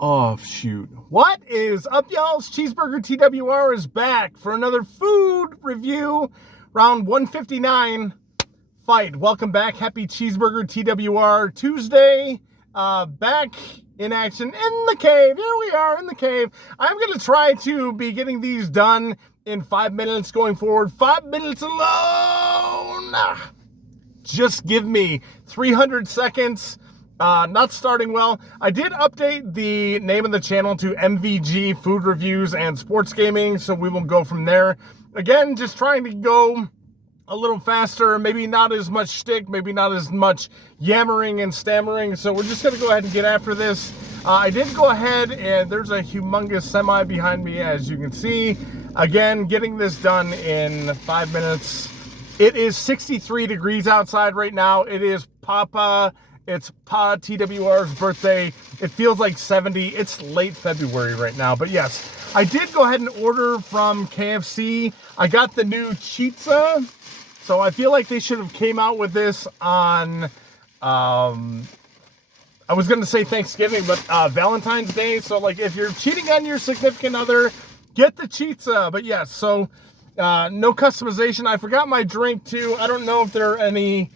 Offshoot. What is up, y'all? Cheeseburger TwR is back for another food review. Round 159 fight. Welcome back. Happy Cheeseburger TwR Tuesday. Back in action in the cave. Here we are in the cave. I'm going to try to be getting these done in 5 minutes going forward. 5 minutes alone. Just give me 300 seconds. Not starting well. I did update the name of the channel to MVG Food Reviews and Sports Gaming, so we will go from there. Again, just trying to go a little faster, maybe not as much shtick, maybe not as much yammering and stammering, so we're just going to go ahead and get after this. I did go ahead, and there's a humongous semi behind me, as you can see. Again, getting this done in 5 minutes. It is 63 degrees outside right now. It is It's Pa TwR's birthday. It feels like 70. It's late February right now. But yes, I did go ahead and order from KFC. I got the new Chizza. So I feel like they should have came out with this on, I was going to say Thanksgiving, but Valentine's Day. So like if you're cheating on your significant other, get the Chizza. But yes, so no customization. I forgot my drink too. I don't know if there are any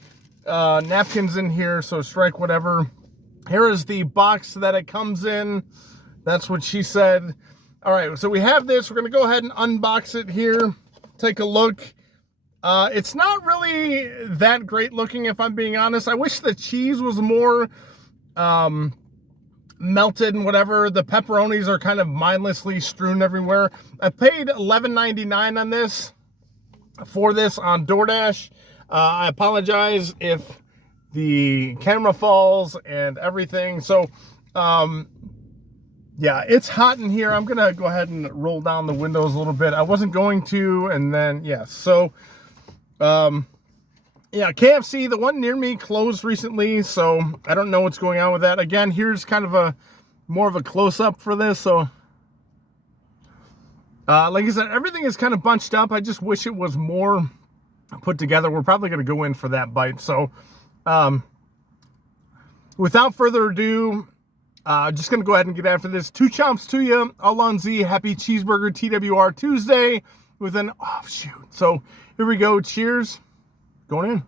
napkins in here, so strike whatever. Here is the box that it comes in. That's what she said. All right, so we have this. We're going to go ahead and unbox it here. Take a look. It's not really that great looking, if I'm being honest. I wish the cheese was more melted and whatever. The pepperonis are kind of mindlessly strewn everywhere. I paid $11.99 on this, for this on DoorDash. I apologize if the camera falls and everything. So, yeah, it's hot in here. I'm going to go ahead and roll down the windows a little bit. I wasn't going to, and then, yeah. So, yeah, KFC, the one near me closed recently, so I don't know what's going on with that. Again, here's kind of more of a close-up for this. So, like I said, everything is kind of bunched up. I just wish it was more put together. We're probably going to go in for that bite. So without further ado, just going to go ahead and get after this. Two chomps to you. Alonzi, happy Cheeseburger TwR Tuesday with an offshoot. So here we go. Cheers. Going in.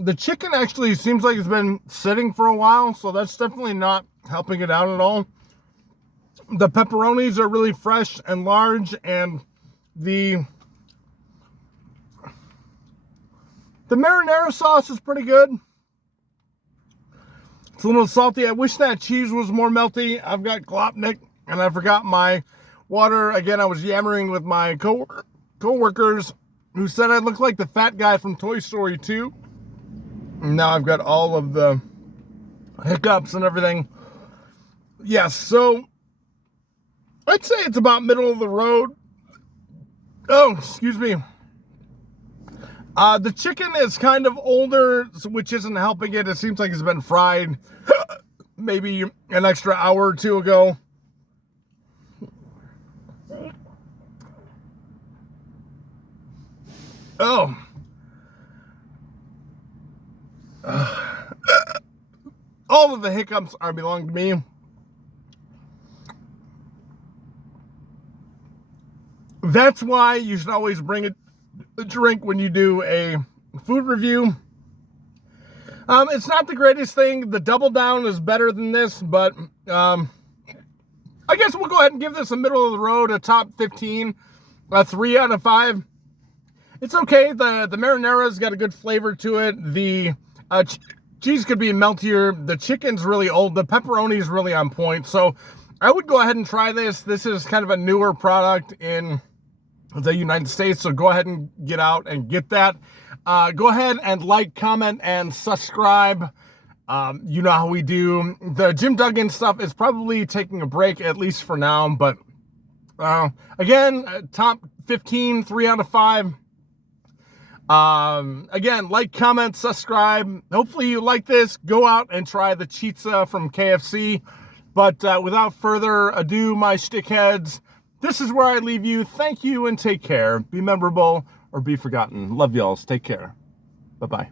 The chicken actually seems like it's been sitting for a while, so that's definitely not helping it out at all. The pepperonis are really fresh and large, and the marinara sauce is pretty good. It's a little salty. I wish that cheese was more melty. I've got Glopnik, and I forgot my water. Again, I was yammering with my co-workers who said I look like the fat guy from Toy Story 2. And now I've got all of the hiccups and everything. Yes, so I'd say it's about middle of the road. Oh, excuse me. The chicken is kind of older, which isn't helping it. It seems like it's been fried maybe an extra hour or two ago. Oh. All of the hiccups belong to me. That's why you should always bring a drink when you do a food review. It's not the greatest thing. The Double Down is better than this, but I guess we'll go ahead and give this a middle of the road, a top 15, a 3 out of 5. It's okay. The marinara's got a good flavor to it. The cheese could be meltier. The chicken's really old. The pepperoni is really on point. So I would go ahead and try this. This is kind of a newer product in the United States. So go ahead and get out and get that. Go ahead and like, comment, and subscribe. You know how we do. The Jim Duggan stuff is probably taking a break, at least for now. But again, top 15, 3 out of 5. Again, like, comment, subscribe. Hopefully you like this. Go out and try the Chizza from KFC. But without further ado, my stickheads, this is where I leave you. Thank you and take care. Be memorable or be forgotten. Love y'all. Take care. Bye-bye.